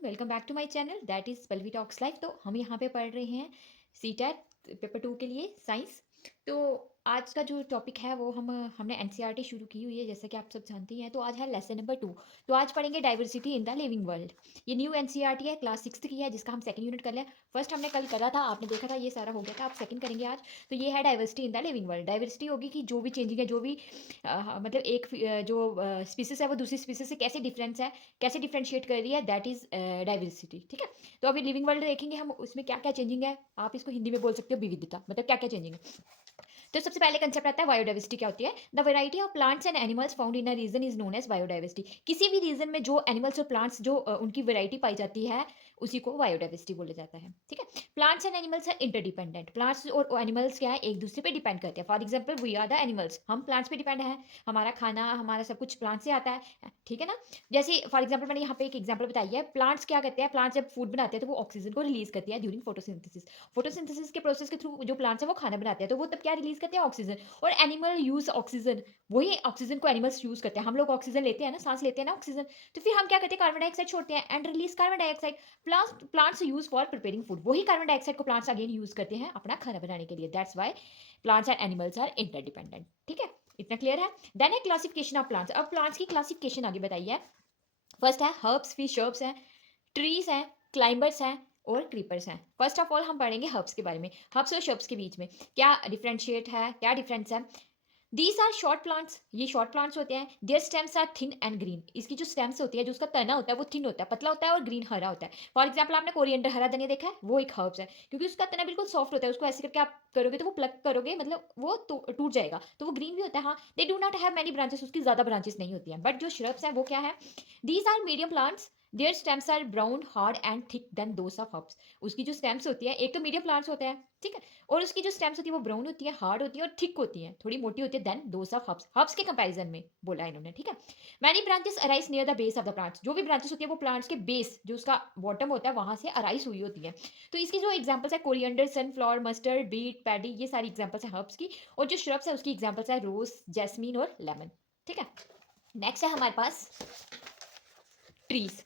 Welcome back to my channel that is Pallavi talks life. तो हम यहाँ पे पढ़ रहे हैं सीटेट पेपर 2 के लिए साइंस। तो आज का जो टॉपिक है वो हमने एनसीईआरटी शुरू की हुई है, जैसा कि आप सब जानती हैं। तो आज है लेसन नंबर 2। तो आज पढ़ेंगे diversity in the living world. ये न्यू एनसीईआरटी है, क्लास 6 की है, जिसका हम सेकंड यूनिट कर लें। फर्स्ट हमने कल करा था, आपने देखा था, ये सारा हो गया था। आप सेकंड करेंगे आज। तो ये है diversity in the living world. Diversity होगी कि जो भी चेंजिंग है, जो भी मतलब एक जो स्पीसीज है वो दूसरी स्पीसीज से कैसे डिफरेंस है, कैसे डिफरेंशिएट कर रही है, दैट इज डाइवर्सिटी। ठीक है। तो अभी लिविंग वर्ल्ड देखेंगे हम, उसमें क्या क्या चेंजिंग है। आप इसको हिंदी में बोल सकते हो विविधता, मतलब क्या क्या चेंजिंग है। तो सबसे पहले कंसेप्ट आता है बायोडाइवर्सिटी। क्या होती है? The variety of plants and animals found in a region is known as biodiversity. किसी भी रीजन में जो एनिमल्स और प्लांट्स जो उनकी वैरायटी पाई जाती है, उसी को बायोडाइवर्सिटी बोला जाता है। ठीक है। Plants and animals are interdependent. Plants और एनिमल्स क्या है, एक दूसरे पे डिपेंड करते हैं। For example we are the animals, हम प्लांट्स पे डिपेंड है। हमारा खाना, हमारा सब कुछ प्लांट से आता है। ठीक है ना। जैसे फॉर एग्जाम्पल मैंने यहाँ पे एक एग्जाम्पल बताई है। प्लांट्स क्या करते हैं, प्लांट्स जब फूड बनाते हैं तो वो ऑक्सीजन को रिलीज करती है ड्यूरिंग फोटोसिंथेसिस। फोटोसिंथेसिस के प्रोसेस के थ्रू जो प्लांट्स है वो खाना बनाते हैं, तो वो तब क्या रिलीज करते हैं, ऑक्सीजन। और एनिमल यूज ऑक्सीजन, वही ऑक्सीजन को एनिमल्स यूज करते हैं। हम लोग ऑक्सीजन लेते हैं ना, सांस लेते हैं ना ऑक्सीजन। तो फिर हम क्या करते हैं, कार्बन डाइऑक्साइड छोड़ते हैं and release carbon dioxide. Plants use for preparing food, वही कार्बन डाइऑक्साइड को प्लांट्स अगेन यूज करते हैं अपना खाना बनाने के लिए। That's why plants and animals are interdependent. ठीक है, इतना क्लियर है। देन है क्लासिफिकेशन ऑफ प्लांट्स। अब प्लांट्स की क्लासिफिकेशन आगे बताइए। फर्स्ट है हर्ब्स, फिर शर्ब्स हैं, ट्रीज हैं, क्लाइंबर्स हैं और क्रीपर्स हैं। फर्स्ट ऑफ ऑल हम पढ़ेंगे हर्ब्स के बारे में। हर्ब्स और शर्ब्स के बीच में क्या डिफरेंशिएट है, क्या डिफरेंस है। दीज आर शॉर्ट प्लांट्स, ये शॉर्ट प्लांट्स होते हैं। Their stems are thin and green. इसकी जो स्टेम्स होती है, जो उसका तना होता है वो थिन होता है, पतला होता है, और ग्रीन हरा होता है। फॉर एग्जाम्पल आपने कोरिएंडर, हरा धनिया देखा है, वो एक हर्ब्स है, क्योंकि उसका तना बिल्कुल सॉफ्ट होता है। उसको ऐसे करके आप करोगे तो वो प्लग करोगे, मतलब वो टूट जाएगा, तो वो ग्रीन भी होता है। हाँ, they do not have many branches, उसकी ज्यादा ब्रांचेस नहीं होती हैं। बट जो श्रब्स है वो क्या है, these are medium plants. Their stems are brown, hard and thick then those of herbs. उसकी जो स्टेम्स होती है, एक तो मीडियम प्लांट्स होते हैं, ठीक है, और उसकी जो स्टेम्स होती है वो ब्राउन होती है, हार्ड होती है और थिक होती है, थोड़ी मोटी होती है then those of herbs. Herbs के कंपैरिजन में बोला है इन्होंने। ठीक है। Many branches arise near the base of the plants. जो भी ब्रांचेस होती है वो प्लांट्स के बेस, जो उसका बॉटम होता है, वहां से अराइज हुई होती है। तो इसकी जो एग्जांपल्स है, coriander, sunflower, mustard, beet, paddy, ये सारी एग्जांपल्स है हर्ब्स की। और जो श्रब्स है उसकी एग्जांपल्स है रोज, जैस्मीन और लेमन। ठीक है। नेक्स्ट है हमारे पास ट्रीज।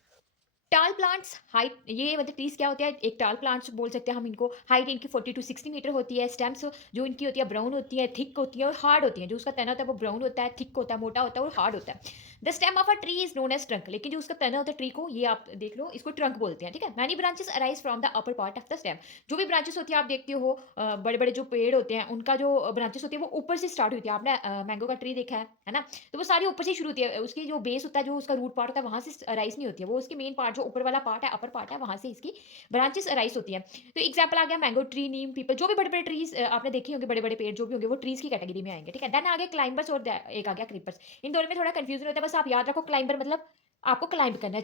टाल प्लांट्स हाइट, ये मतलब ट्रीज क्या होते हैं, एक टाल प्लांट्स बोल सकते हैं हम इनको। हाइट इनकी 40 to 60 मीटर होती है। स्टेम्स जो इनकी होती है ब्राउन होती है, थिक होती है और हार्ड होती है। जो उसका तना होता है वो ब्राउन होता है, थिक होता है, मोटा होता है और हार्ड होता है। The stem of a tree is known as trunk. लेकिन जो उसका तना होता है ट्री को, ये आप देख लो, इसको ट्रंक बोलते हैं। ठीक है। Many branches arise from the upper part of the stem. जो भी ब्रांचेस होती है आप देखते हो, बड़े बड़े जो पेड़ होते हैं उनका जो ब्रांचेस होती है वो ऊपर से स्टार्ट होती है। आपने मैंगो का ट्री देखा है ना, तो वो सारी ऊपर से शुरू होती है। उसकी जो बेस होता है, जो उसका रूट पार्ट होता है, वहां से राइज नहीं होती है। वो उसकी मेन पार्ट, जो ऊपर वाला पार्ट है, अपर पार्ट है, वहां से इसकी ब्रांचेस राइज होती है। तो एग्जाम्पल आ गया मैंगो ट्री, नीम, पीपल, जो भी बड़े बड़े ट्रीज आपने देखे होंगे, बड़े बड़े पेड़ जो भी होंगे वो ट्रीज की कैटेगरी में आएंगे। ठीक है। देन आगे क्लाइंबर्स और एक आ गया क्रीपर्स। इन दोनों में थोड़ा कंफ्यूजन होता है, बस आप याद रखो क्लाइंबर मतलब आपको क्लाइंब करना है,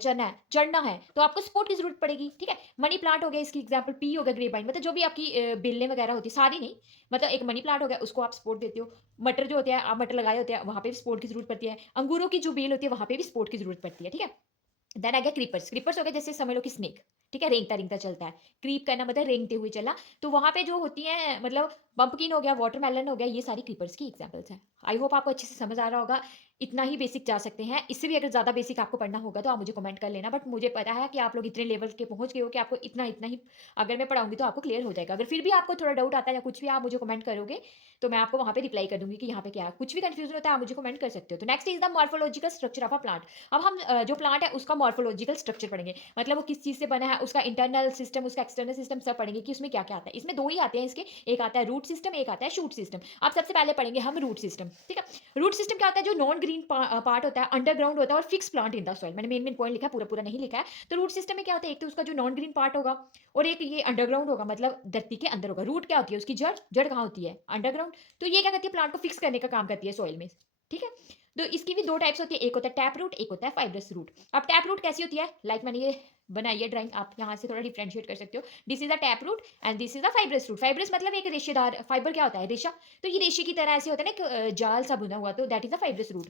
चढ़ना है तो आपको सपोर्ट की जरूरत पड़ेगी। ठीक है। मनी प्लांट हो गया, इसकी एग्जांपल पी हो गया, ग्रेपाइन, मतलब जो भी आपकी बेलें वगैरह होती है, सारी नहीं, मतलब एक मनी प्लांट हो गया, उसको आप सपोर्ट देते हो। मटर जो होते हैं, आप मटर लगाए होते हैं, वहां पे भी सपोर्ट की जरूरत पड़ती है। अंगूरों की जो बेल होती है, वहां पे भी सपोर्ट की जरूरत पड़ती है। ठीक है। देन आ गया क्रीपर्स। क्रीपर्स हो गया जैसे समझ लो कि स्नेक। ठीक है, रेंगता रेंगता चलता है। क्रीप करना मतलब रेंगते हुए चला। तो वहां पे जो होती है, मतलब पंपकिन हो गया, वाटरमेलन हो गया, ये सारी क्रीपर्स की एग्जांपल्स हैं। आई होप आपको अच्छे से समझ आ रहा होगा। इतना ही बेसिक जा सकते हैं, इससे भी अगर ज्यादा बेसिक आपको पढ़ना होगा तो आप मुझे कमेंट कर लेना। बट मुझे पता है कि आप लोग इतने लेवल के पहुंच गए हो कि आपको इतना इतना ही अगर मैं पढ़ाऊंगी तो आपको क्लियर हो जाएगा। अगर फिर भी आपको थोड़ा डाउट आता है या कुछ भी, आप मुझे कमेंट करोगे तो मैं आपको वहां पे रिप्लाई कर दूंगी कि यहाँ पे क्या है। कुछ भी कंफ्यूजन होता है आप मुझे कमेंट कर सकते हो। तो next is the morphological structure of a plant. अब हम जो प्लांट है उसका मॉर्फोलॉजिकल स्ट्रक्चर पढ़ेंगे, मतलब वो किस चीज से बना है, उसका इंटरनल सिस्टम, उसका एक्सटर्नल सिस्टम सब पढ़ेंगे कि उसमें क्या क्या आता है। इसमें दो ही आते हैं इसके, एक आता है रूट सिस्टम, एक आता है शूट सिस्टम। अब सबसे पहले पढ़ेंगे हम रूट सिस्टम। ठीक है। रूट सिस्टम क्या होता है, जो नॉन ग्रीन पार्ट होता है, अंडरग्राउंड होता है और fix plant in the soil. मैंने मेन मेन पॉइंट लिखा है, पूरा पूरा नहीं लिखा है। तो रूट सिस्टम में क्या होता है, एक तो उसका जो नॉन ग्रीन पार्ट होगा और एक ये अंडरग्राउंड होगा, मतलब धरती के अंदर होगा। रूट क्या होती है, उसकी जड़, जड़ कहाँ होती है, अंडरग्राउंड। तो ये क्या करती है, प्लांट को फिक्स करने का काम करती है सॉइल में। ठीक है। तो इसकी भी दो टाइप्स होती है, एक होता है टैप रूट, एक होता है फाइब्रस रूट। अब टैप रूट कैसी होती है, लाइक मैंने ये बनाई है ड्राइंग, आप यहाँ से थोड़ा डिफरेंशिएट कर सकते हो। This is a tap root and this is a fibrous root. Fibrous मतलब एक रेशेदार, फाइबर क्या होता है, रेशा। तो ये रेशे की तरह ऐसे होता है ना, एक जाल सा बुना हुआ, तो that is a fibrous root.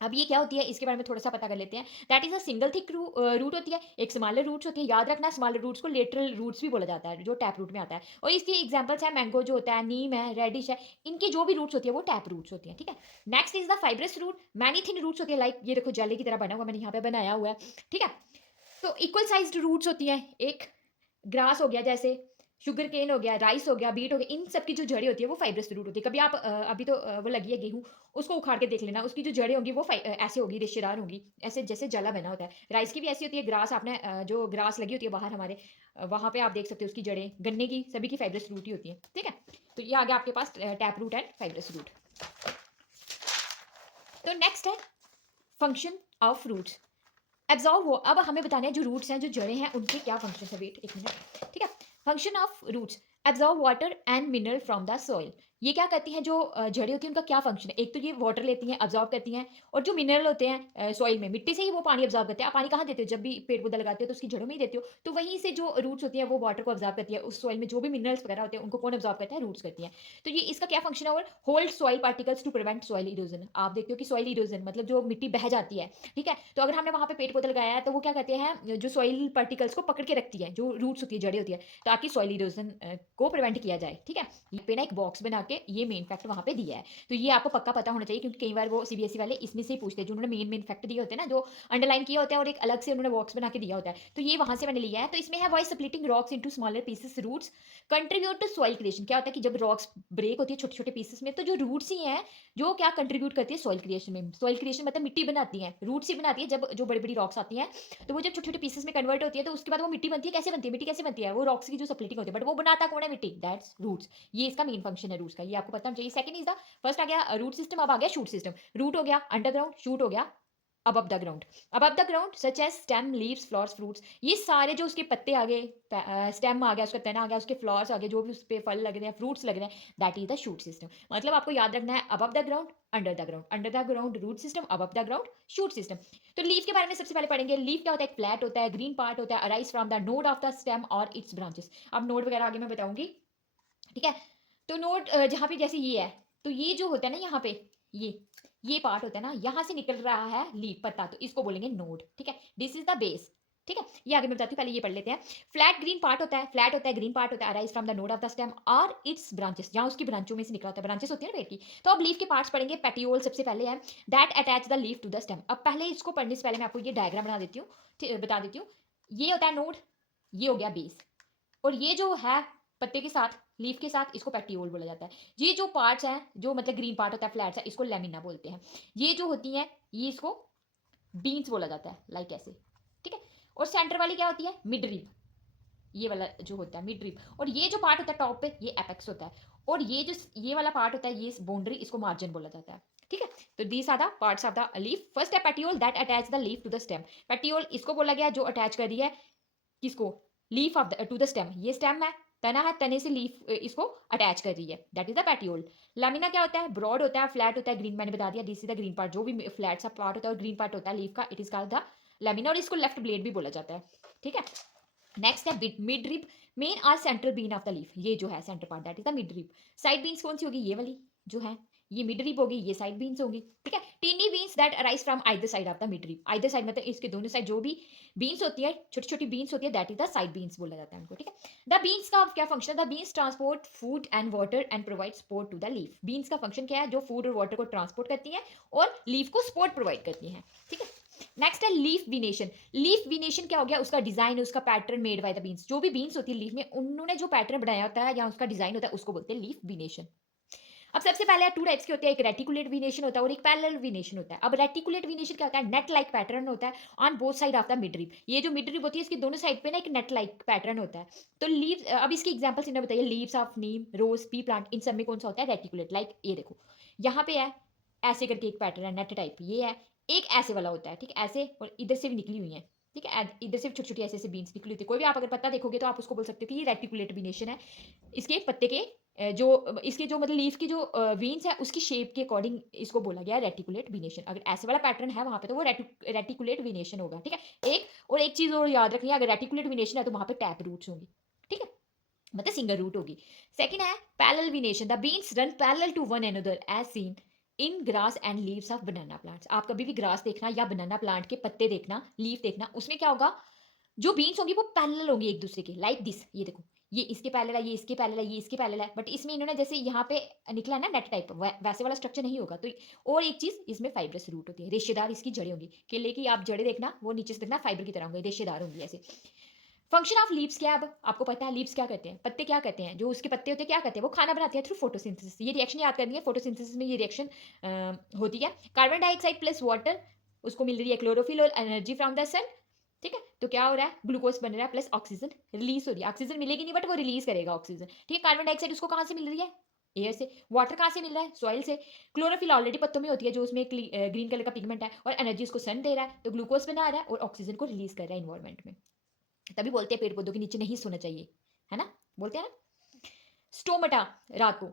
अब ये क्या होती है, इसके बारे में थोड़ा सा पता कर लेते हैं। That is a single thick root होती है, एक स्मॉलर रूट्स होती है। याद रखना, स्मॉलर रूट्स को लेटरल रूट्स भी बोला जाता है, जो टैप रूट में आता है। और इसकी एग्जांपल्स है मैंगो जो होता है, नीम है, रेडिश है, इनकी जो भी रूट्स होती है वो टैप रूट्स होती है। ठीक है। Next is the fibrous root. Many thin roots होती है, लाइक ये देखो जाले की तरह बना हुआ, मैंने यहाँ पे बनाया हुआ है। ठीक है। तो इक्वल साइज्ड रूट्स होती हैं, एक ग्रास हो गया जैसे, शुगर केन हो गया, राइस हो गया, बीट हो गया, इन सब की जो जड़ें होती है वो फाइब्रस रूट होती है। कभी आप अभी तो वो लगी है गेहूँ, उसको उखाड़ के देख लेना, उसकी जो जड़ें होंगी वो ऐसे होगी, रेशेदार होंगी, ऐसे जैसे जला बना होता है। राइस की भी ऐसी होती है, ग्रास आपने जो ग्रास लगी होती है बाहर हमारे, वहाँ पे आप देख सकते हो उसकी जड़ें, गन्ने की सभी की फाइब्रस रूट ही होती हैं, ठीक है? तो ये आ गया आपके पास tap root and fibrous root. तो नेक्स्ट है फंक्शन ऑफ रूट्स। एब्जॉर्ब हो, अब हमें बताना है जो रूट्स हैं, जो जड़ें हैं, उनके क्या फंक्शन है। वेट एक मिनट, ठीक है? Function of roots, absorb water and mineral from the soil. ये क्या करती हैं, जो जड़ें होती हैं उनका क्या फंक्शन है? एक तो ये वाटर लेती हैं, अब्जॉर्ब करती हैं, और जो मिनरल होते हैं सॉइल में, मिट्टी से ही वो पानी अब्जॉर्ब करते हैं। आप पानी कहाँ देते हो? जब भी पेड़ पौधा लगाते हो तो उसकी जड़ों में ही देते हो। तो वहीं से जो रूट्स होती हैं वो वाटर को अब्जॉर्ब करती है। उस सॉइल में जो भी मिनरल्स वगैरह होते हैं उनको कौन अब्जॉर्ब करता है? रूट्स करती हैं। तो ये इसका क्या फंक्शन है? और hold soil particles to prevent soil erosion. आप देखते हो कि सॉइल इरोजन मतलब जो मिट्टी बह जाती है, ठीक है? तो अगर हमने वहाँ पे पेड़ पौधा लगाया है तो वो क्या करते हैं, जो सॉइल पार्टिकल्स को पकड़ के रखती है, जो रूट्स होती है, जड़ें होती है, ताकि सॉइल इरोजन को प्रिवेंट किया जाए, ठीक है? ये पे ना एक बॉक्स बना के ये मेन फैक्ट वहाँ पे दिया है। तो ये आपको पक्का पता होना चाहिए, क्योंकि कई बार वो सीबीएसई वाले इसमें से ही पूछते हैं, जो उन्होंने मेन मेन फैक्ट दिए होते हैं ना, जो अंडरलाइन किए होते हैं और एक अलग से उन्होंने बॉक्स बना के दिया होता है। तो ये वहाँ से मैंने लिया है। तो इसमें है by splitting rocks into smaller pieces roots contribute to soil creation. क्या होता है कि जब रॉक्स ब्रेक होती है छोटे छोटे पीसेस में, तो जो रूट्स ही हैं जो क्या कंट्रीब्यूट करती है सॉइल क्रिएशन में। सॉइल क्रिएशन मतलब मिट्टी बनाती है, रूट्स ही बनाती है। जब जो बड़ी बड़ी रॉक्स आती हैं तो वो जब छोटे छोटे पीसेस में कन्वर्ट होती है तो उसके बाद वो मिट्टी बनती है। कैसे बनती है? मिट्टी कैसे बनती है? वो रॉक्स की जो स्प्लिटिंग होती है, बट वो बनाता कौन है? मिट्टी। That's roots. ये इसका मेन फंक्शन है रूट्स का, ये आपको पता होना चाहिए। सेकंड इज द, फर्स्ट आ गया रूट सिस्टम, अब आ गया शूट सिस्टम। रूट हो गया अंडरग्राउंड, शूट हो गया above the ground। above the ground such as stem, leaves, flowers, fruits। ये सारे जो उसके पत्ते आ गए, स्टेम आ गया, उसका तना आ गया, उसके फ्लावर्स आ गए, जो भी उस पे फल लग रहे हैं, फ्रूट्स लग रहे हैं, that is the shoot system. मतलब आपको याद रखना है above the ground, under the ground root system, above the ground shoot system. तो लीफ के बारे में सबसे पहले पढ़ेंगे। लीफ क्या होता है? एक फ्लैट होता है, ग्रीन पार्ट होता है, arise from the node of the stem और इट्स ब्रांचेस। अब नोड वगैरह आगे मैं बताऊंगी, ठीक है? तो नोड जहाँ पे जैसे ये है, तो ये जो होता है ना यहाँ पे, ये पार्ट होता है ना, यहाँ से निकल रहा है लीफ, पत्ता, तो इसको बोलेंगे नोड, ठीक है? दिस इज द बेस, ठीक है? ये आगे मैं बताती हूँ, पहले ये पढ़ लेते हैं। फ्लैट ग्रीन पार्ट होता है, फ्लैट होता है, ग्रीन पार्ट होता है, arise from the node of the stem और इट्स ब्रांचेस, जहाँ उसकी ब्रांचों में से निकला होता है। ब्रांचेस होती है ना पेड़ की। तो अब लीफ के पार्ट्स पढ़ेंगे। पेटियोल सबसे पहले है, that attach the leaf to the stem. अब पहले इसको पढ़ने से पहले मैं आपको ये डायग्राम बना देती हूँ, बता देती हूँ। ये होता है नोड, ये हो गया बेस, और ये जो है पत्ते के साथ, लीफ के साथ, इसको पेटियोल बोला जाता है। ये जो पार्ट्स हैं, जो मतलब ग्रीन पार्ट होता है, फ्लैट्स है, इसको लेमिना बोलते हैं। ये जो होती हैं, ये इसको बीन्स बोला जाता है, लाइक ऐसे, ठीक है? और सेंटर वाली क्या होती है? Mid rib. ये वाला जो होता है मिड रिब। और ये जो पार्ट होता है टॉप पे, ये एपेक्स होता है। और ये जो ये वाला पार्ट होता है, ये बाउंड्री, इसको मार्जिन बोला जाता है, ठीक है? तो these are the parts of the leaf. First है petiole that attach the leaf to the stem. Petiole इसको बोला गया जो अटैच कर रही है किसको? Leaf of the to the stem. ये स्टेम है, तना है, तने से लीफ इसको अटैच कर रही है, that is the petiole. Lamina क्या होता है? ब्रॉड होता है, फ्लैट होता है, ग्रीन, मैंने बता दिया, this is the green part. जो भी फ्लैट सा पार्ट होता है और ग्रीन पार्ट होता है लीफ का, it is called the lamina, और इसको लेफ्ट ब्लेड भी बोला जाता है, ठीक है? नेक्स्ट है मिड रिब, मेन और central vein of the leaf. ये जो है centre part, that is the mid rib. Side veins कौन सी होगी? ये वाली जो है, ये मिड रिब होगी, ये साइड बीन्स होगी, ठीक है? Tiny veins that arise from either side of the mid rib. Either side मतलब इसके दोनों साइड जो भी बीन्स होती है, छोटी छोटी बीन्स होती है, that is the side beans बोला जाता है उनको, ठीक है? द बीन्स का क्या फंक्शन है? The veins transport food and water and provide support to the leaf. Veins का फंक्शन क्या है? जो फूड और वाटर को ट्रांसपोर्ट करती है और लीफ को सपोर्ट प्रोवाइड करती है, ठीक है? नेक्स्ट है लीफ विनेशन। लीफ विनेशन क्या हो गया? उसका डिजाइन, उसका pattern made by the beans. जो भी बीन्स होती है लीफ में, उन्होंने जो पैटर्न बनाया होता है या उसका डिजाइन होता है, उसको बोलते हैं लीफ विनेशन। अब सबसे पहले टू टाइप्स के होते हैं, एक रेटिकुलेट विनेशन होता है और एक पैरेलल विनेशन होता है। अब रेटिकुलेट विनेशन क्या होता है? नेट लाइक पैटर्न होता है on both side of the mid rib. ये जो मिड रिब होती है, इसकी दोनों साइड पे ना एक नेट लाइक पैटर्न होता है। तो लीव, अब इसकी एग्जांपल्स इन्हें बताइए। Leaves of neem, rose, pea plant, इन सब में कौन सा होता है? रेटिकुलेट। लाइक ये देखो, यहाँ पे है ऐसे करके एक पैटर्न है, नेट टाइप, ये है। एक ऐसे वाला होता है, ठीक है? ऐसे, और इधर से भी निकली हुई है, ठीक है? इधर से छोटी छोटी ऐसे ऐसे बीन्स निकली होती है। कोई भी आप अगर पत्ता देखोगे तो आप उसको बोल सकते हो कि ये रेटिकुलेट विनेशन है। इसके पत्ते के जो इसके जो मतलब लीफ की जो वेन्स है, उसकी शेप के अकॉर्डिंग इसको बोला गया है रेटिकुलेट विनेशन। अगर ऐसे वाला पैटर्न है वहां पे, तो वो रेटिकुलेट विनेशन होगा, ठीक है? एक चीज और याद रखनी है, अगर रेटिकुलेट विनेशन है तो वहां पे टैप रूट्स होंगी, ठीक है? मतलब सिंगल रूट होगी। सेकंड है parallel venation. The veins run parallel to one another as seen in grass and leaves of banana plants. आप कभी भी ग्रास देखना या बनाना प्लांट के पत्ते देखना, लीफ देखना, उसमें क्या होगा? जो बीन्स होंगी वो पैरेलल होंगी एक दूसरे के, लाइक दिस, ये देखो, ये इसके पैरेलल है, ये इसके पैरेलल है, ये इसके पैरेलल है, बट इसमें इन्होंने जैसे यहाँ पे निकला ना नेट टाइप वैसे वाला स्ट्रक्चर नहीं होगा। तो और एक चीज़ इसमें फाइब्रस रूट होती है, रेशेदार इसकी जड़ें होंगी। केले की आप जड़ें देखना वो नीचे से देखना फाइबर की तरह होंगी, रेशेदार होंगी ऐसे। फंक्शन ऑफ लीव्स क्या है? अब आपको पता है लीव्स क्या करते हैं, पत्ते क्या करते हैं, जो उसके पत्ते होते हैं क्या करते हैं, वो खाना बनाते हैं थ्रू फोटोसिंथेसिस। ये रिएक्शन याद करनी है, फोटोसिंथेसिस में ये रिएक्शन होती है। कार्बन डाइऑक्साइड प्लस वाटर उसको मिल रही है क्लोरोफिल और एनर्जी फ्रॉम द सन। ठीक है, तो क्या हो रहा है, ग्लूकोज बन रहा है प्लस ऑक्सीजन रिलीज हो रही है। ऑक्सीजन मिलेगी नहीं बट वो रिलीज करेगा ऑक्सीजन। ठीक है, कार्बन डाइऑक्साइड उसको कहाँ से मिल रही है, एयर से। वाटर कहाँ से मिल रहा है, सॉइल से। क्लोरोफिल ऑलरेडी पत्तों में होती है जो उसमें ग्रीन कलर का पिगमेंट है, और एनर्जी उसको सन दे रहा है, तो ग्लूकोज बना रहा है और ऑक्सीजन को रिलीज कर रहा है इन्वायरमेंट में। तभी बोलते हैं पेड़ पौधों के नीचे नहीं सोना चाहिए, है ना, बोलते हैं ना। स्टोमटा, रात को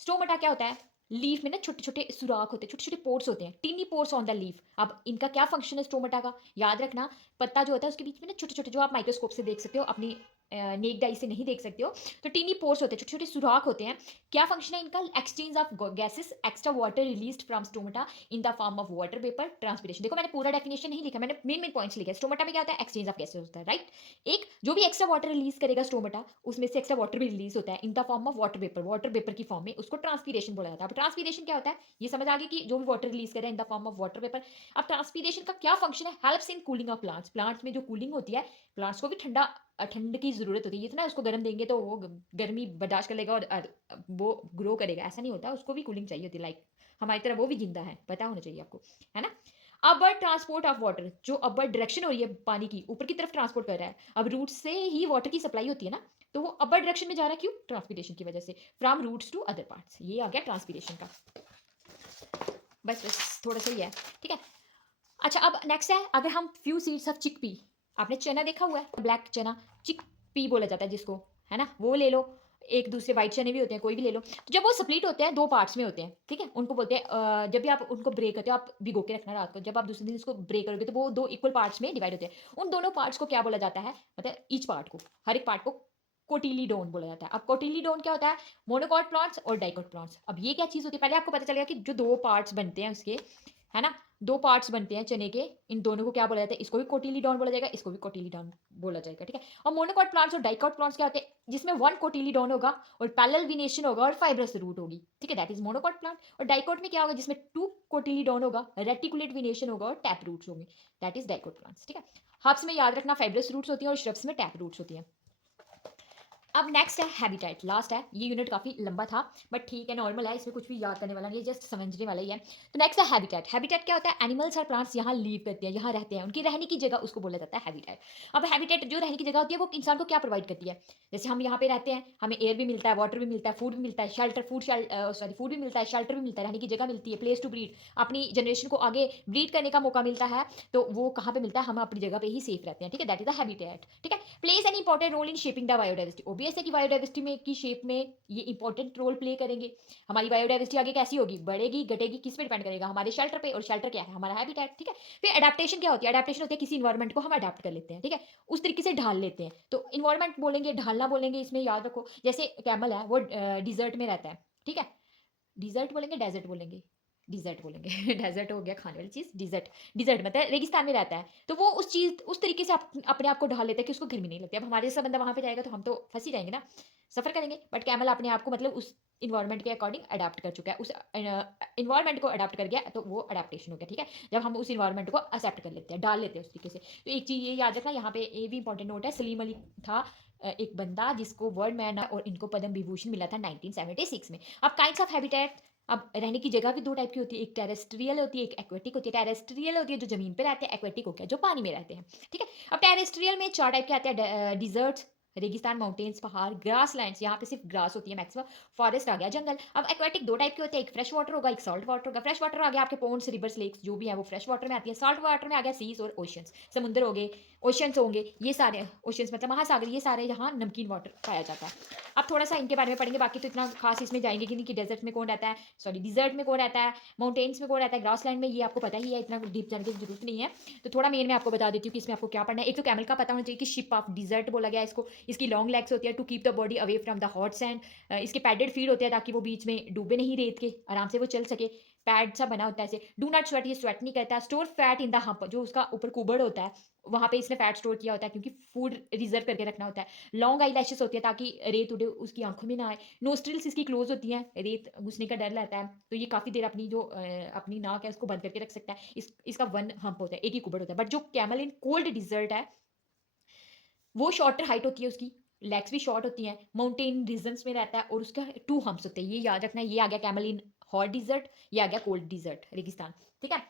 स्टोमटा क्या होता है, लीफ में ना छोटे छोटे सुराख होते हैं, छोटे छोटे पोर्स होते हैं, टिनी पोर्स ऑन द लीफ। अब इनका क्या फंक्शन है स्टोमटा का, याद रखना। पत्ता जो होता है उसके बीच में ना छोटे छोटे, जो आप माइक्रोस्कोप से देख सकते हो, अपनी नेक डाई से नहीं देख सकते हो, तो टिनी पोर्स होते हैं, छोटे छोटे सुराख होते हैं। क्या फंक्शन है इनका, exchange of gases, extra water released from stomata in the form of water vapour, transpiration. देखो मैंने पूरा डेफिनेशन नहीं लिखा, मैंने मेन मेन पॉइंट्स लिखे। स्टोमटा में क्या होता है, एक्सचेंज ऑफ गैसेस होता है, राइट। एक जो भी एक्स्ट्रा वाटर रिलीज करेगा स्टोमटा, उसमें से एक्स्ट्रा वाटर भी रिलीज होता है इन the form of water vapour की फॉर्म में, उसको ट्रांसपीरेशन बोला जाता है। अब ट्रांसपीरेशन क्या होता है, ये समझ आ गई कि जो भी वाटर रिलीज करे इन the form of water vapour. अब ट्रांसपीरेशन का क्या फंक्शन है, helps in cooling of plants. Plants में जो कूलिंग होती है, प्लांट्स को भी ठंड की जरूरत होती है। ये तो ना उसको गर्म देंगे तो वो गर्मी बर्दाश्त कर लेगा और वो ग्रो करेगा, ऐसा नहीं होता, उसको भी कूलिंग चाहिए होती है। लाइक हमारी तरह वो भी जिंदा है, पता होना चाहिए आपको, है ना। अपवर्ड ट्रांसपोर्ट ऑफ वाटर, जो अपवर्ड डायरेक्शन हो रही है पानी की, ऊपर की तरफ ट्रांसपोर्ट कर रहा है। अब रूट से ही वाटर की सप्लाई होती है ना, तो वो अपवर्ड डायरेक्शन में जा रहा है, क्यों, ट्रांसपीरेशन की वजह से, from roots to other parts. ये आ गया ट्रांसपीरेशन का। बस थोड़ा सा ही है, ठीक है। अच्छा, अब नेक्स्ट है, अगर हम फ्यू सीड्स ऑफ चिकपी, आपने चना देखा हुआ है, ब्लैक चना, चिकपी बोला जाता है जिसको, है ना, वो ले लो। एक दूसरे वाइट चने भी होते हैं, कोई भी ले लो। तो जब वो स्प्लिट होते हैं, दो पार्ट्स में होते हैं, ठीक है, उनको बोलते हैं जब भी आप उनको ब्रेक करते हो, आप भिगो के रखना रात को, जब आप दूसरे दिन इसको ब्रेक करोगे तो वो दो इक्वल पार्ट्स में डिवाइड होते हैं। उन दोनों पार्ट्स को क्या बोला जाता है, मतलब ईच पार्ट को, हर एक पार्ट को कोटिलीडोन बोला जाता है। अब कोटिलीडोन क्या होता है, मोनोकॉट प्लांट्स और डाइकोट प्लांट्स। अब ये क्या चीज़ होती है, पहले आपको पता चलेगा कि जो दो पार्ट्स बनते हैं उसके, है ना, दो पार्ट्स बनते हैं चने के, इन दोनों को क्या बोला जाता है, इसको भी कोटिलीडॉन बोला जाएगा, इसको भी कोटिलीडॉन बोला जाएगा, ठीक है। और मोनोकॉट प्लांट्स और डाइकोट प्लांट्स क्या होते हैं, जिसमें वन कोटिलीडॉन होगा और पैरेलल वेनेशन होगा और फाइब्रस रूट होगी, ठीक है, दैट इज मोनोकॉट प्लांट। और डाइकोट में क्या होगा, जिसमें टू कोटिलीडॉन होगा, रेटिकुलेट वेनेशन होगा और टैप रूट्स होंगे, दैट इज डाइकोट प्लांट्स, ठीक है। हर्ब्स में याद रखना फाइब्रस रूट्स होती हैं और श्रब्स में टैप रूट्स होती हैं। अब नेक्स्ट है हैबिटेट, लास्ट है। ये यूनिट काफ़ी लंबा था बट ठीक है, नॉर्मल है, इसमें कुछ भी याद करने वाला नहीं है, जस्ट समझने वाला ही है। तो नेक्स्ट है हैबिटेट। हैबिटेट क्या होता है, एनिमल्स और प्लांट्स यहाँ लीव करते हैं, यहाँ रहते हैं, उनकी रहने की जगह, उसको बोला जाता है हैबिटेट। अब हैबिटेट जो रहने की जगह होती है वो इंसान को क्या प्रोवाइड करती है, जैसे हम यहाँ पे रहते हैं, हमें एयर भी मिलता है, वाटर भी मिलता है, फूड भी मिलता है, शेल्टर फूड भी मिलता है, शेल्टर भी मिलता है, रहने की जगह मिलती है, प्लेस टू ब्रीड, अपनी जनरेशन को आगे ब्रीड करने का मौका मिलता है। तो वो कहाँ पे मिलता है, हम अपनी जगह पे ही सेफ रहते हैं, ठीक है, दैट इज द हैबिटेट, ठीक है। Plays an important role in shaping the biodiversity. Obvious है कि बायोडाइवर्सिटी में की शेप में ये इंपॉर्टेंट रोल प्ले करेंगे। हमारी बायोडाइवर्सिटी आगे कैसी होगी, बढ़ेगी घटेगी, किस पे डिपेंड करेगा, हमारे शेल्टर पे, और शेल्टर क्या है, हमारा हैबिटेट, ठीक है। फिर अडेप्टेशन क्या होती है, अडेप्टेशन होती है किसी इन्वायरमेंट को हम अडेप्ट कर लेते हैं, ठीक है, उस तरीके से ढाल लेते हैं। तो इन्वायरमेंट बोलेंगे, ढालना बोलेंगे, इसमें याद रखो, जैसे कैमल है वो डिजर्ट में रहता है, ठीक है, डिजर्ट बोलेंगे, डेजर्ट बोलेंगे, डिजर्ट बोलेंगे डेजर्ट हो गया खाने वाली चीज़, डिजर्ट, डिजर्ट मतलब रेगिस्तान में रहता है, तो वो उस चीज़ उस तरीके से अपने आप को ढाल लेता है कि उसको गर्मी नहीं लगती। अब हमारे जैसा बंदा वहाँ पे जाएगा तो हम तो फंस ही जाएंगे ना, सफ़र करेंगे, बट कैमल अपने आप को मतलब उस इन्वायरमेंट के अकॉर्डिंग अडाप्ट कर चुका है, उस इन्वायरमेंट को अडाप्ट कर गया, तो वो अडाप्टेशन हो गया, ठीक है, जब हम उस इन्वायरमेंट को एक्सेप्ट कर लेते हैं, डाल लेते हैं उस तरीके से। तो एक चीज़ ये याद रखना, यहाँ पे ये भी इंपॉर्टेंट नोट है, सलीम अली था एक बंदा जिसको वर्ल्ड मैन और इनको पद्म विभूषण मिला था 1976 में। अब काइंड्स ऑफ हैबिटेट, अब रहने की जगह भी दो टाइप की होती है, एक टेरेस्ट्रियल होती है, एक एक्वेटिक होती है। टेरेस्ट्रियल होती है जो जमीन पे रहते हैं, एक्वेटिक हो गया जो पानी में रहते हैं, ठीक है। अब टेरेस्ट्रियल में चार टाइप के आते हैं, डिजर्ट्स, रेगिस्तान, माउंटेन्स, पहाड़, ग्रास लैंड्स, यहाँ पे सिर्फ ग्रास होती है मैक्सिमम, फॉरेस्ट आ गया, जंगल। अब एक्वेटिक दो टाइप के होते हैं, एक फ्रेश वाटर होगा, एक सॉल्ट वाटर होगा। फ्रेश वाटर आ गया आपके पोन्स, रिवर्स, लेक्स जो भी है वो फ्रेश वाटर में आती है। सॉल्ट वाटर में आ गया सीज और ओशंस, समुद्र हो गए, ओशंस होंगे, ये सारे ओशंस मतलब महासागर, ये सारे यहाँ नमकीन वाटर पाया जाता है। अब थोड़ा सा इनके बारे में पढ़ेंगे, बाकी तो इतना खास इसमें जाएंगे कि नहीं, कि डेजर्ट में कौन रहता है, सॉरी डिजर्ट में कौन रहता है, माउंटेन्स में कौन रहता है, ग्रास लैंड में, ये आपको पता ही है, इतना डीप जाने की जरूरत नहीं है। तो थोड़ा मेन मैं आपको बता देती हूँ कि इसमें आपको क्या पढ़ना है। एक तो कैमल का पता होना चाहिए कि शिप ऑफ डिजर्ट बोला गया इसको, इसकी लॉन्ग लेग्स होती है to keep the body away from the hot sand, इसके पैडेड फीट होते हैं ताकि वो बीच में डूबे नहीं रेत के, आराम से वो चल सके। पैड सा बना होता है ऐसे, डू नॉट स्वेट, ये स्वेट नहीं करता। Store fat in the hump, जो उसका ऊपर कुबड़ होता है, वहाँ पे इसने फैट स्टोर किया होता है क्योंकि फूड रिजर्व करके रखना होता है। लॉन्ग आई लैशेस होती है ताकि रेत उड़े उसकी आँखों में ना आए। नोस्ट्रिल्स इसकी क्लोज़ होती हैं, रेत घुसने का डर रहता है, तो ये काफ़ी देर अपनी जो अपनी नाक है उसको बंद करके रख सकता है। इसका 1 हम्प होता है, एक ही कुबड़ होता है। बट जो कैमल इन कोल्ड डेज़र्ट है, वो शॉर्टर हाइट होती है उसकी, लेग्स भी शॉर्ट होती हैं, माउंटेन रीजन्स में रहता है और उसका 2 हम्प्स होते हैं। ये याद रखना है, ये आ गया कैमल इन हॉट डिज़र्ट, ये आ गया कोल्ड डिज़र्ट, रेगिस्तान, ठीक है?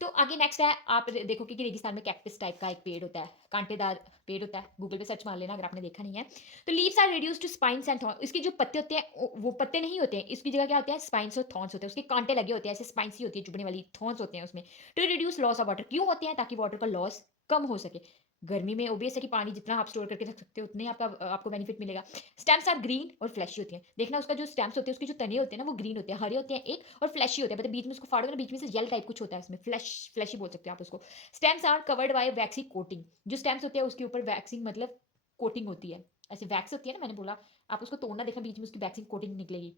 तो आगे नेक्स्ट है, आप देखोगे कि रेगिस्तान में कैक्टस टाइप का एक पेड़ होता है, कांटेदार पेड़ होता है, गूगल पे सर्च मार लेना अगर आपने देखा नहीं है। तो leaves are reduced to spines and thorns, इसके जो पत्ते होते हैं वो पत्ते नहीं होते हैं, इसकी जगह क्या होते हैं, स्पाइन्स और थॉर्न्स होते हैं, उसके कांटे लगे होते हैं, ऐसे स्पाइन्स ही होती है चुभने वाली, थॉर्न्स होते हैं उसमें। To reduce loss of water, क्यों होते हैं? ताकि वाटर का लॉस कम हो सके। गर्मी में ऑब्वियस है कि पानी जितना आप स्टोर करके रख सकते हो उतने ही आपको बेनिफिट मिलेगा। स्टेम्स आर ग्रीन और फ्लैशी होती हैं। देखना उसका जो स्टेम्स होते हैं, उसके जो तने होते हैं ना, वो ग्रीन होते हैं, हरे होते हैं एक, और फ्लैशी होते हैं, मतलब बीच में उसको फाड़ोगे ना, बीच में से जेल टाइप कुछ होता है उसमें, फ्लैशी बोल सकते हो आप उसको। Stems are covered by waxy coating, जो स्टेम्स होते हैं उसके ऊपर वैक्सिंग मतलब कोटिंग होती है, ऐसे वैक्स होती है ना, मैंने बोला, आप उसको तोड़ना देखना, बीच में उसकी वैक्सिंग कोटिंग निकलेगी।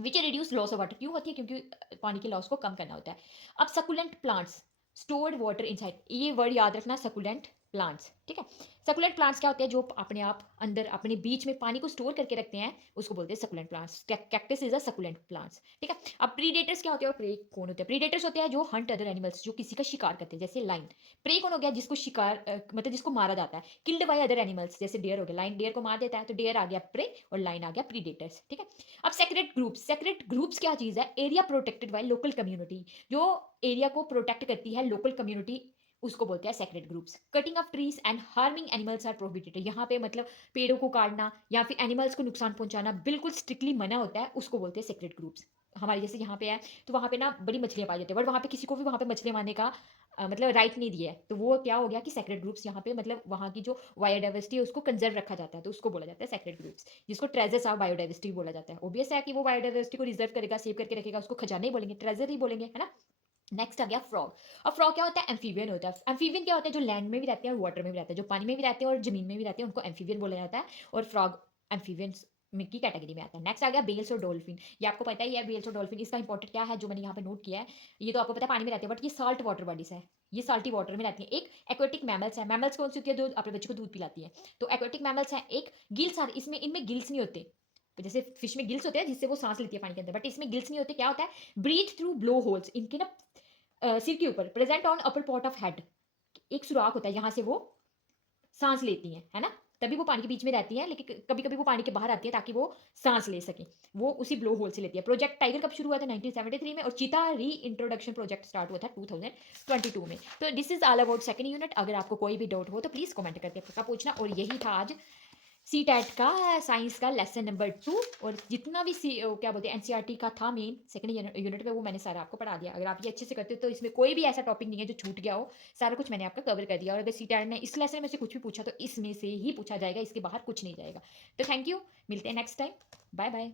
Which reduce loss of water, क्यों होती है? क्योंकि पानी के लॉस को कम करना होता है। अब succulent plants, stored water inside, ये वर्ड याद रखना, सकुलेंट प्लांट्स, ठीक है? सकुलेंट प्लांट्स क्या होते हैं? जो अपने आप अंदर अपने बीच में पानी को स्टोर करके रखते हैं, उसको बोलते हैं succulent plants. Cactus is a succulent plants, ठीक है? अब प्रीडेटर्स क्या होते हैं और प्रे कौन होते हैं? प्रीडेटर्स होते हैं जो हंट अदर एनिमल्स, जो किसी का शिकार करते हैं, जैसे लाइन। प्रे कौन हो गया? जिसको शिकार मतलब जिसको मारा जाता है, किल्ड बाय अदर एनिमल्स, जैसे डेयर हो गया, लाइन डेयर को मार देता है, तो डेयर आ गया प्रे और लाइन आ गया प्रीडेटर्स, ठीक है? अब सेक्रेट ग्रुप्स क्या चीज है? Area protected by local community, जो एरिया को प्रोटेक्ट करती है लोकल कम्युनिटी, उसको बोलते हैं sacred groups. Cutting of trees and harming animals are prohibited, यहाँ पे मतलब पेड़ों को काटना या फिर एनिमल्स को नुकसान पहुंचाना बिल्कुल स्ट्रिक्टली मना होता है, उसको बोलते हैं सेक्रेट ग्रुप्स। हमारे जैसे यहाँ पे है, तो वहाँ पे ना बड़ी मछलियाँ पाई जाती है, बट वहाँ पे किसी को भी वहाँ पे मछलियाँ मारने का मतलब राइट नहीं दिया है, तो वो क्या हो गया कि सेक्रेट ग्रुप्स यहाँ पे मतलब वहाँ की जो बायोडाइवर्सिटी है उसको कंजर्व रखा जाता है, तो उसको बोला जाता है सेक्रेट ग्रुप्स, जिसको ट्रेजर्स ऑफ बायोडाइवर्सिटी बोला जाता है। ऑब्वियस है कि वो बायोडाइवर्सिटी को रिजर्व करेगा, सेव करके रखेगा, उसको खजाने ही बोलेंगे, ट्रेजर ही बोलेंगे, है ना? नेक्स्ट आ गया फ्रॉग। अब फ्रॉग क्या होता है? एम्फीबियन होता है। एम्फीबियन क्या होता है? जो लैंड में भी रहते हैं और वाटर में भी रहते हैं, जो पानी में भी रहते हैं और जमीन में भी रहते हैं, उनको एम्फीबियन बोला जाता है, और फ्रॉग एम्फीबियंस में की कैटेगरी में आता है। नेक्स्ट आ गया बेल्स और डॉल्फिन। ये आपको पता ही है, बेल्स और डॉल्फिन, इसका इंपॉर्टेंट क्या है जो मैंने यहाँ पे नोट किया है, ये तो आपको पता है पानी में रहते हैं, बट ये साल्ट वाटर बॉडीज है, ये साल्टी वाटर में रहती है। एक एक्वेटिक मैमल्स है। मैमल्स कौन सी होती है? जो अपने बच्चे को दूध पिलाती है, तो एक्वेटिक मैमल्स है। एक गिल्स आर, इसमें इनमें गिल्स नहीं होते, जैसे फिश में गिल्स होते हैं जिससे वो सांस लेती है पानी के अंदर, बट इसमें गिल्स नहीं होते। क्या होता है? ब्रीथ थ्रू ब्लो होल्स, इनके ना सिर के ऊपर, present on upper part of head, एक सुराख होता है, यहाँ से वो सांस लेती हैं, है ना? तभी वो पानी के बीच में रहती हैं, लेकिन कभी कभी वो पानी के बाहर आती है ताकि वो सांस ले सके, वो उसी ब्लो होल से लेती है। प्रोजेक्ट टाइगर कब शुरू हुआ था? 1973 में, और चीता री इंट्रोडक्शन प्रोजेक्ट स्टार्ट हुआ था 2022 में। तो this is all about second unit. अगर आपको कोई भी डाउट हो तो प्लीज कमेंट करके पक्का पूछना। और यही था आज सी टेट का साइंस का लेसन नंबर 2, और जितना भी क्या बोलते हैं एनसीईआरटी का था मेन सेकंड यूनिट में, वो मैंने सारा आपको पढ़ा दिया। अगर आप ये अच्छे से करते हो तो इसमें कोई भी ऐसा टॉपिक नहीं है जो छूट गया हो, सारा कुछ मैंने आपका कवर कर दिया। और अगर सी टेट ने इस लेसन में से कुछ भी पूछा तो इसमें से ही पूछा जाएगा, इसके बाहर कुछ नहीं जाएगा। तो थैंक यू, मिलते हैं नेक्स्ट टाइम, बाय बाय।